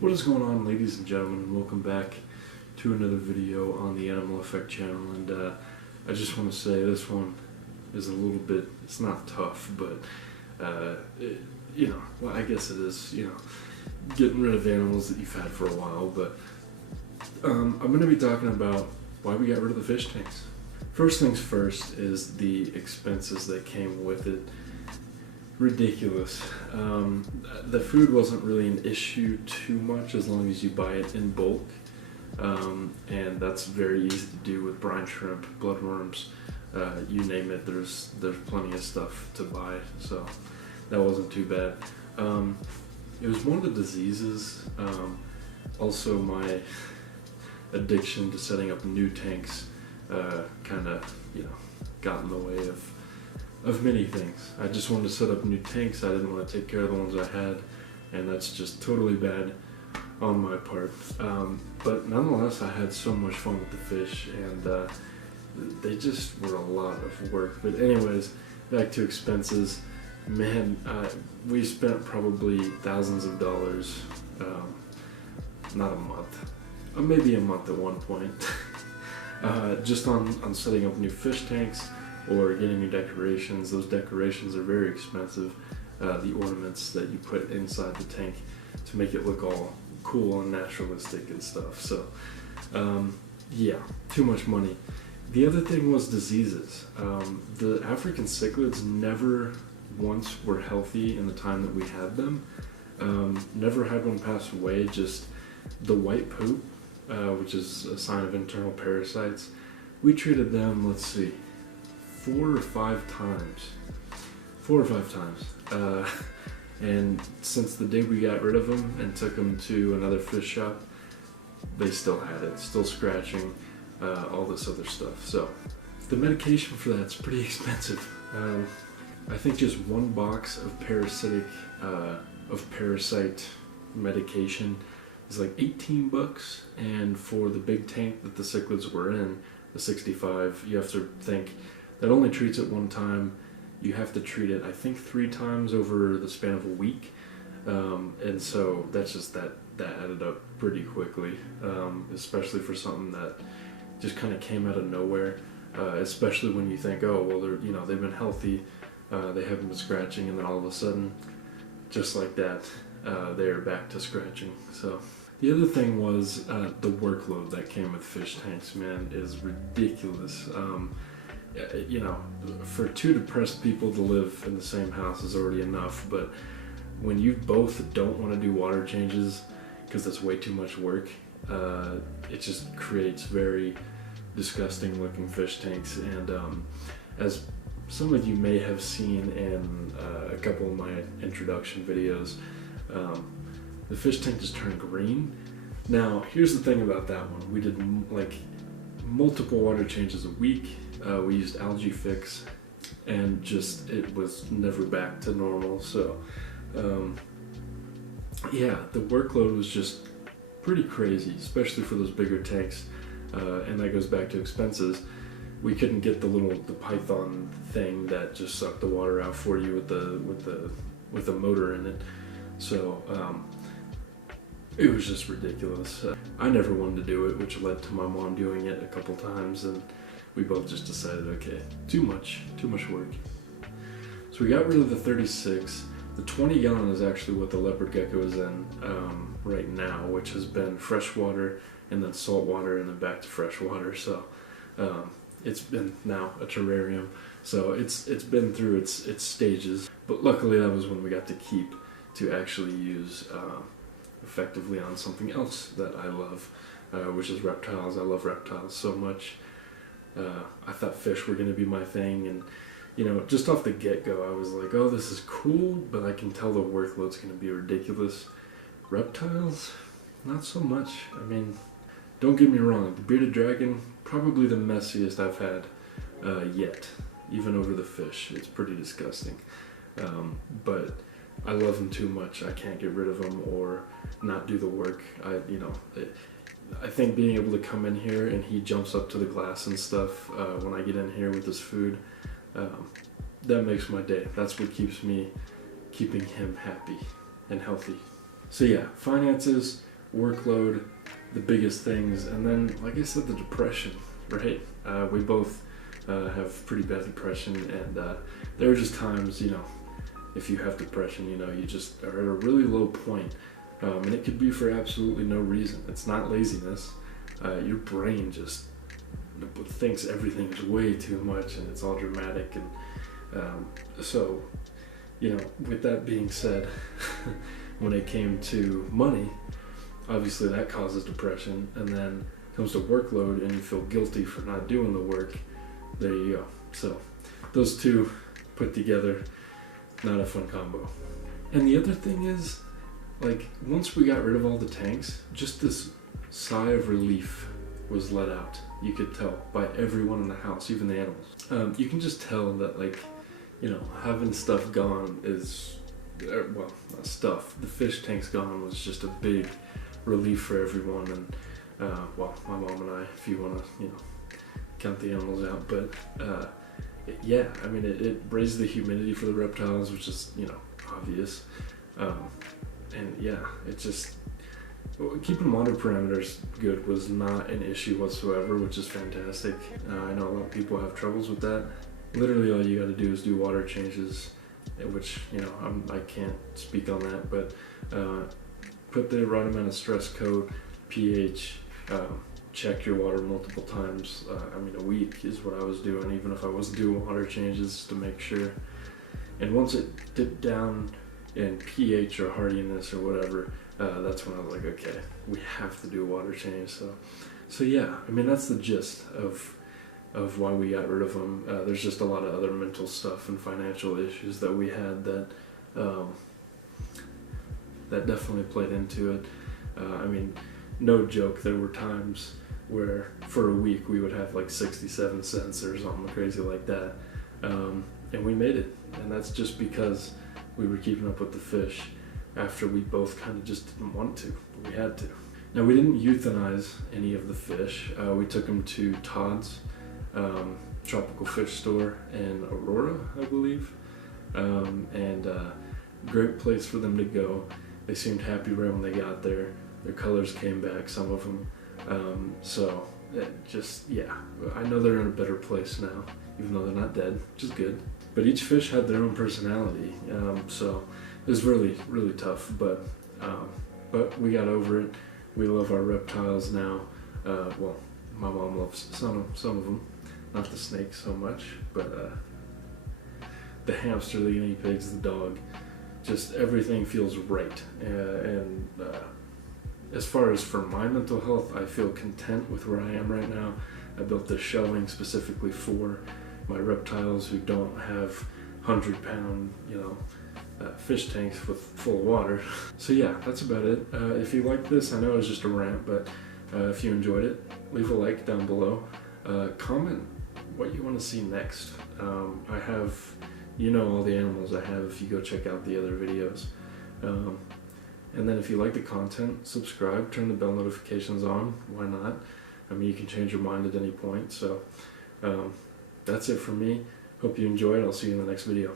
What is going on, ladies and gentlemen? Welcome back to another video on the Animal Effect channel, and I just want to say this one is a little bit, it's not tough, but well, I guess it is, getting rid of animals that you've had for a while, but I'm going to be talking about why we got rid of the fish tanks. First things first is the expenses that came with it. Ridiculous. The food wasn't really an issue too much as long as you buy it in bulk, and that's very easy to do with brine shrimp, bloodworms, you name it. There's plenty of stuff to buy, so that wasn't too bad. It was one of the diseases. Also, my addiction to setting up new tanks kind of got in the way of many things. I just wanted to set up new tanks. I didn't want to take care of the ones I had, and that's just totally bad on my part. But nonetheless, I had so much fun with the fish, and they just were a lot of work. But anyways, back to expenses. Man, we spent probably thousands of dollars, not a month, maybe a month at one point, just on setting up new fish tanks or getting new decorations. Those decorations are very expensive. The ornaments that you put inside the tank to make it look all cool and naturalistic and stuff. So, yeah, too much money. The other thing was diseases. The African cichlids never once were healthy in the time that we had them. Never had one pass away, just the white poop, which is a sign of internal parasites. We treated them, let's see, 4 or 5 times. And since the day we got rid of them and took them to another fish shop, they still had it, still scratching, all this other stuff. So the medication for that's pretty expensive. I think just one box of parasite medication is like $18, and for the big tank that the cichlids were in, the 65, you have to think that only treats it one time. You have to treat it, I think, 3 times over the span of a week, and so that's just that added up pretty quickly, especially for something that just kind of came out of nowhere. Especially when you think, oh well, they've been healthy, they haven't been scratching, and then all of a sudden, just like that, they're back to scratching. So the other thing was the workload that came with fish tanks. Man, is ridiculous. For 2 depressed people to live in the same house is already enough, but when you both don't want to do water changes because that's way too much work, it just creates very disgusting looking fish tanks. And as some of you may have seen in a couple of my introduction videos, the fish tank just turned green. Now here's the thing about that one. We did like multiple water changes a week. We used algae fix, and just it was never back to normal. So yeah, the workload was just pretty crazy, especially for those bigger tanks, and that goes back to expenses. We couldn't get the Python thing that just sucked the water out for you with the motor in it. So it was just ridiculous. I never wanted to do it, which led to my mom doing it a couple times, and we both just decided, okay, too much work. So we got rid of the 36. The 20 gallon is actually what the leopard gecko is in right now, which has been freshwater and then saltwater and then back to freshwater. So it's been now a terrarium. So it's been through its stages. But luckily that was when we got to keep to actually use effectively on something else that I love, which is reptiles. I love reptiles so much. I thought fish were going to be my thing, and just off the get-go I was like, oh, this is cool, but I can tell the workload's going to be ridiculous. Reptiles, not so much. I mean, don't get me wrong, the bearded dragon, probably the messiest I've had yet, even over the fish. It's pretty disgusting, but I love them too much. I can't get rid of them or not do the work. I think being able to come in here and he jumps up to the glass and stuff when I get in here with his food, that makes my day. That's what keeps me keeping him happy and healthy. So yeah, finances, workload, the biggest things, and then, like I said, the depression, right? We both have pretty bad depression, and there are just times, if you have depression, you just are at a really low point, and it could be for absolutely no reason. It's not laziness. Your brain just thinks everything is way too much, and it's all dramatic, and so, with that being said, when it came to money, obviously that causes depression, and then comes to workload and you feel guilty for not doing the work. There you go. So those two put together, not a fun combo. And the other thing is, like, once we got rid of all the tanks, just this sigh of relief was let out. You could tell by everyone in the house, even the animals. You can just tell that, like, having stuff gone is, well, not stuff, the fish tanks gone was just a big relief for everyone. And well, my mom and I, if you want to, count the animals out, but yeah, I mean, it raised the humidity for the reptiles, which is, obvious. And yeah, it just, keeping water parameters good was not an issue whatsoever, which is fantastic. I know a lot of people have troubles with that. Literally all you got to do is do water changes, which, I can't speak on that, but put the right amount of stress coat, pH, check your water multiple times. A week is what I was doing, even if I wasn't doing water changes, to make sure. And once it dipped down in pH or hardiness or whatever, that's when I was like, okay, we have to do a water change. So yeah, that's the gist of why we got rid of them. There's just a lot of other mental stuff and financial issues that we had that definitely played into it. No joke, there were times where for a week we would have like 67 cents or something crazy like that, and we made it. And that's just because we were keeping up with the fish after we both kind of just didn't want to, but we had to. Now, we didn't euthanize any of the fish. We took them to Todd's tropical fish store in Aurora, I believe, and great place for them to go. They seemed happy right when they got there. Their colors came back, some of them. So yeah, I know they're in a better place now, even though they're not dead, which is good. But each fish had their own personality, so it was really, really tough. But we got over it. We love our reptiles now. Well, my mom loves some of them, not the snakes so much, but the hamster, the guinea pigs, the dog, just everything feels right. And as far as for my mental health, I feel content with where I am right now. I built this shelving specifically for my reptiles who don't have 100-pound, fish tanks with full of water. So yeah, that's about it. If you like this, I know it was just a rant, but if you enjoyed it, leave a like down below. Comment what you want to see next. I have, all the animals I have if you go check out the other videos. And then if you like the content, subscribe, turn the bell notifications on. Why not? You can change your mind at any point. So that's it from me. Hope you enjoyed. I'll see you in the next video.